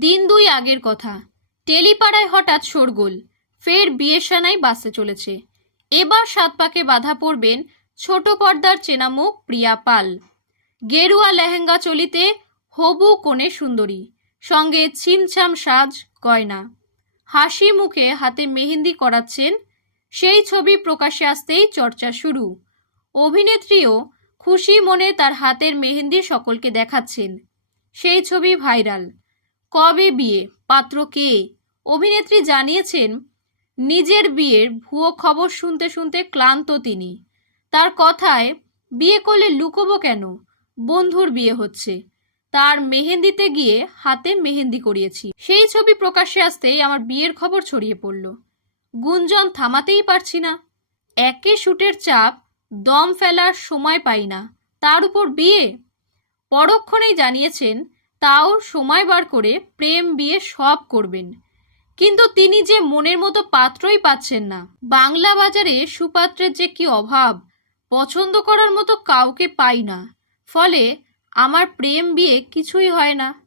দিন দুই আগের কথা। টেলিপাড়ায় হঠাৎ শোরগোল। ফের বিয়ের সানাই বাসতে চলেছে। এবার সাত পাকে বাধা পড়বেন ছোট পর্দার চেনা মুখ প্রিয়া পাল। গেরুয়া লেহেঙ্গা চলিতে হবু কোণে সুন্দরী। সঙ্গে ছিমছাম সাজ, গয়না। হাসি মুখে হাতে মেহেন্দি করাচ্ছেন। সেই ছবি প্রকাশে আসতেই চর্চা শুরু। অভিনেত্রীও খুশি মনে তার হাতের মেহেন্দি সকলকে দেখাচ্ছেন। সেই ছবি ভাইরাল। কবে বিয়ে? পাত্র কে? অভিনেত্রী জানিয়েছেন, নিজের বিয়ের ভুয়ো খবর শুনতে শুনতে ক্লান্ত তিনি। তার কথায়, বিয়ে করলে লুকোবো কেন? বন্ধুর বিয়ে হচ্ছে। তার মেহেন্দিতে গিয়ে হাতে মেহেন্দি করিয়েছি। সেই ছবি প্রকাশ্যে আসতেই আমার বিয়ের খবর ছড়িয়ে পড়ল। গুঞ্জন থামাতেই পারছি না। একে শুটের চাপ, দম ফেলার সময় পাই না। তার উপর বিয়ে? পরক্ষণেই জানিয়েছেন তাও সময় বার করে প্রেম বিয়ে সব করবেন। কিন্তু তিনি যে মনের মতো পাত্রই পাচ্ছেন না। বাংলা বাজারে সুপাত্রের যে কি অভাব, পছন্দ করার মতো কাউকে পাই না। ফলে আমার প্রেম বিয়ে কিছুই হয় না।